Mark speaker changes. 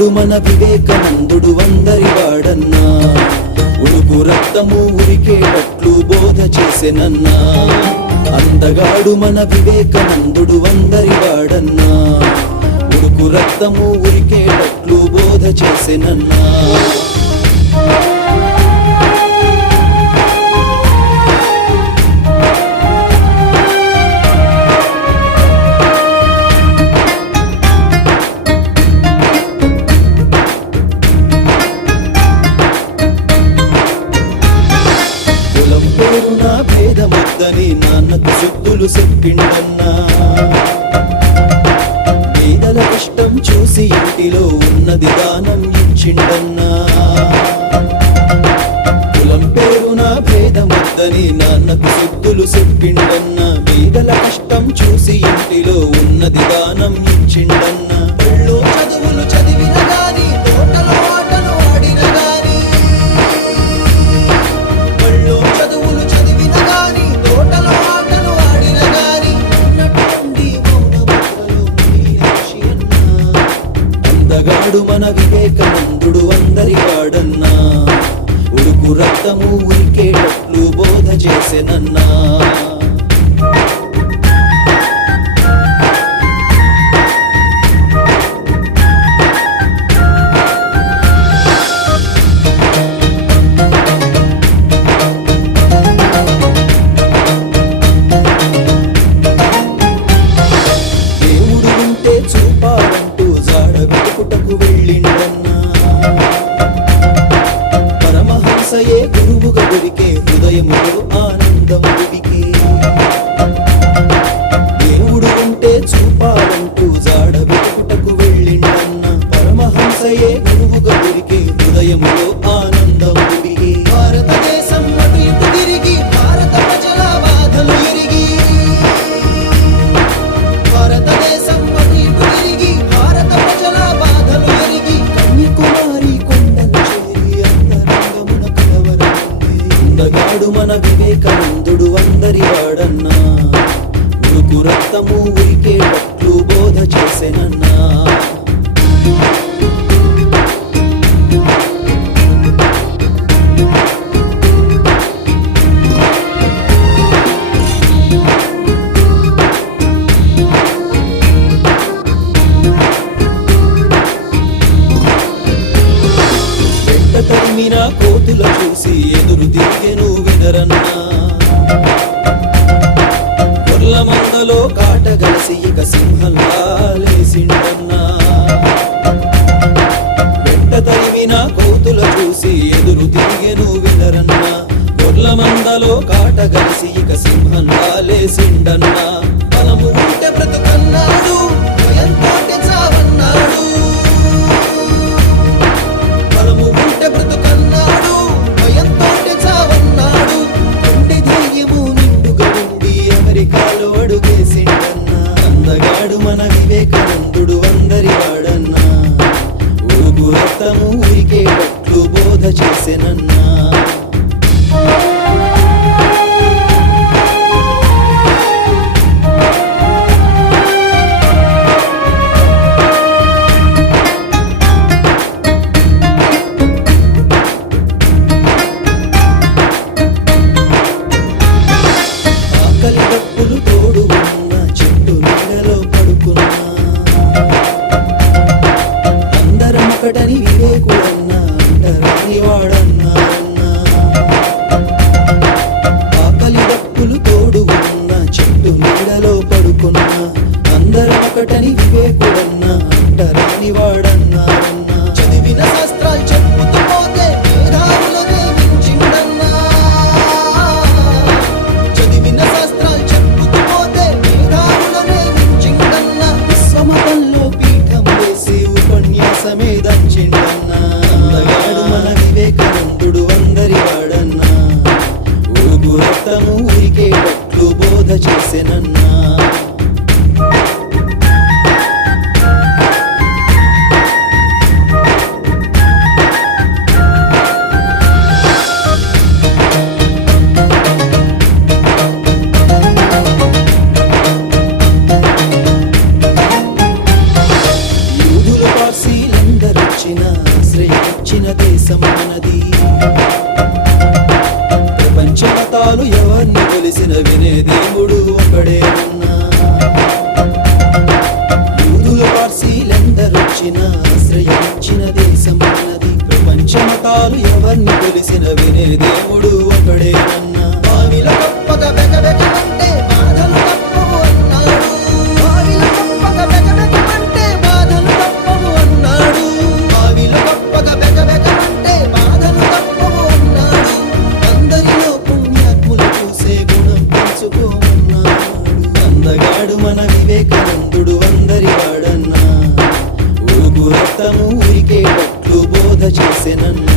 Speaker 1: వాడు మన వివేకనందుడు అందరి వాడన్నా. ఉడుపు రక్తము ఉరికేటట్లు బోధ చేసేనన్నా. అందగాడు మన వివేకనందుడు అందరి వాడన్నా. ఉడుపు రక్తము ఉరికేటట్లు బోధ చేసేనన్నా. చూసి ఇంటిలో ఉన్నది దానం ఇచ్చిండన్నా. కులం పేరు పేరున భేదముద్దని నాన్నకు సిద్ధులు చెప్పిండన్నా. వాడన్నా ఉడుకు రక్తము ఉరికేటట్లు బోధ చేసెనన్నా? మనము విరిగేటట్లు బోధ చేసే నన్ను లేసి ఇక సింహంలా లేసిండన్నా వెంట తరిమిన కోతుల చూసి ఎదురు తిరిగెను వినరన్నా. గొర్ల మందలో కాట కలిసి ఇక సింహంలా లేసిండన్నా బలము ఉంటే బ్రతుకన్నాడు ఎంత Hello. మనది ఎవరిని కొలిసిన వినే దేవుడు ఒకడే ఉన్నా. యూదులు పార్సీలెందరొచ్చిన ఆశ్రయించిన దేశం మనది ప్రపంచ ఎవరిని కొలిసిన వినే దేవుడు ఒకడేనన్నా బావిల గొప్పగా బెగబెగ మన వివేకానందుడు అందరి వాడన్నా ఊగు రక్తము ఉరికేటట్లు బోధ చేసెనన్నా.